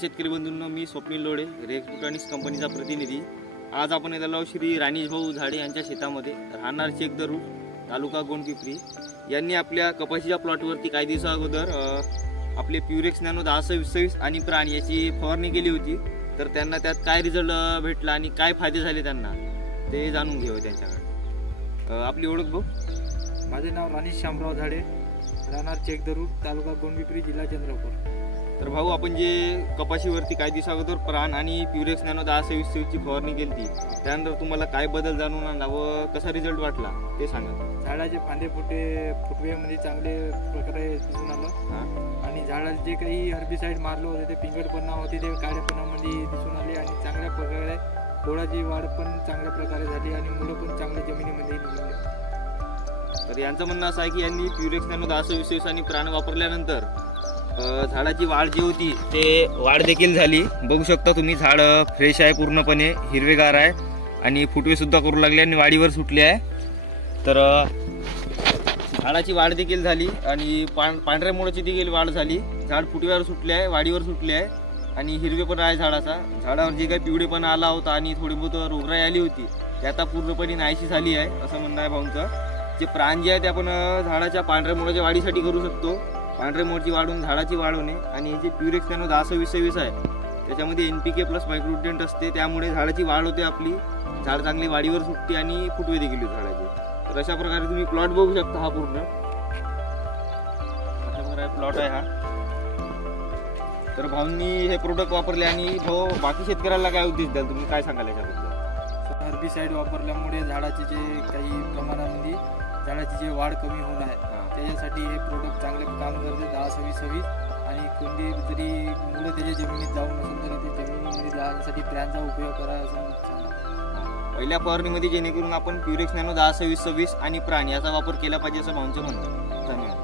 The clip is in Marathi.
शेतकरी बंधूंनो, मी स्वप्नील लोढे, रेक्स बोटॅनिक्स कंपनीचा प्रतिनिधी। आज आपण येलो श्री राणीश भाऊ झाडे यांच्या शेतामध्ये, राहणार चेकदरूड, तालुका गोंडपिंपरी यांनी आपल्या कपाशीच्या प्लॉटवरती काही दिवसा अगोदर आपले प्युरेक्स नॅनो 10-20 आणि प्राण याची फवारणी केली होती। तर त्यांना त्यात काय रिझल्ट भेटला आणि काय फायदे झाले त्यांना ते जाणून घेऊ त्यांच्याकडे। आपली ओळख भाऊ? माझे नाव राणीश शामराव झाडे, राहणार चेकदरूड, तालुका गोंडपिंपरी, जिल्हा चंद्रपूर। तर भाऊ, आपण जे कपाशीवरती काही दिवसा अगोदर प्राण आणि प्युरेक्स नॅनो 10-20 ची फवारणी केली, त्यानंतर तुम्हाला काय बदल जाणून आला व कसा रिझल्ट वाटला ते सांगा। झाडाचे फांदे फुटवेमध्ये चांगले प्रकारे दिसून आलं आणि झाडाला जे काही हर्बिसाइड मारलं होते ते पिंगळपणा होते ते काळेपणामध्ये दिसून आले आणि चांगल्या प्रकारे खोडाची वाढ पण चांगल्या प्रकारे झाली आणि मुलं पण चांगल्या जमिनीमध्ये निघाले। तर यांचं म्हणणं असं आहे की यांनी प्युरेक्स नॅनो 10-20 आणि प्राण वापरल्यानंतर झाडाची वाढ जी होती ते वाढ देखील झाली। बघू शकता तुम्ही, झाड फ्रेश आहे, पूर्णपणे हिरवेगार आहे आणि फुटवे सुद्धा करू लागले आणि वाढीवर सुटले आहे। तर झाडाची वाढ देखील झाली आणि पांढऱ्या मुळाची देखील वाढ झाली। झाड फुटव्यावर सुटले आहे, वाढीवर सुटले आहे आणि हिरवेपणा आहे झाडाचा। झाडावर जे काही पिवळेपणा आला होता आणि थोडी बहुत रोगराई आली होती ते आता पूर्णपणे नाहीशी झाली आहे असं म्हणणं आहे भाऊंचं। जे प्राण जे आहे ते आपण झाडाच्या पांढऱ्या मुळाच्या वाढीसाठी करू शकतो। पांढऱ्या मुळाची वाढून झाडाची वाढ होणे आणि जे प्युरेक्स नॅनो 10-20 आहे त्याच्यामध्ये NPK प्लस मायक्रोन्यूट्रिएंट असते, त्यामुळे झाडाची वाढ होते, आपली झाड चांगली वाढीवर सुटते आणि फुटवे देखील झाडाचे। तर अशा प्रकारे तुम्ही प्लॉट बघू शकता, हा पूर्ण अशा प्रकारे प्लॉट आहे हा। तर भाऊंनी हे प्रोडक्ट वापरले आणि भाऊ बाकी शेतकऱ्याला काय उद्देश द्याल, तुम्ही काय सांगाल याच्याबद्दल? हर्बिसाइड वापरल्यामुळे झाडाची जे काही प्रमाणामध्ये झाडाची जी वाढ कमी होणार आहे त्याच्यासाठी हे प्रोडक्ट चांगले काम करते। 10-20 आणि कोणती जरी मुलं त्याच्या जमिनीत जाऊन नसेल तर ते जमिनीमध्ये जाण्यासाठी प्लॅनचा उपयोग करा असं सांगा। पहिल्या फवारणीमध्ये जेणेकरून आपण प्युरेक्स नॅनो 10-20 आणि प्राण याचा वापर केला पाहिजे असं भाऊंचं म्हणतो। धन्यवाद।